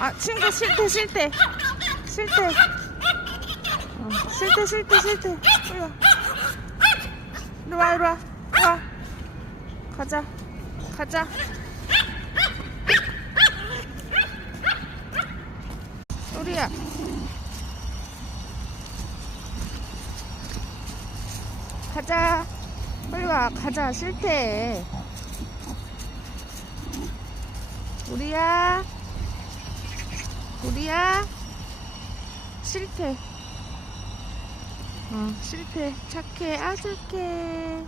아, 친구 싫대, 싫대. 싫대. 싫대, 싫대, 싫대. 이리 와. 이리 와, 이리 와. 이리 와. 가자. 가자. 우리야. 가자. 빨리 와. 가자. 싫대. 우리야. 우리야. 싫대. 싫대. 착해. 아, 착해.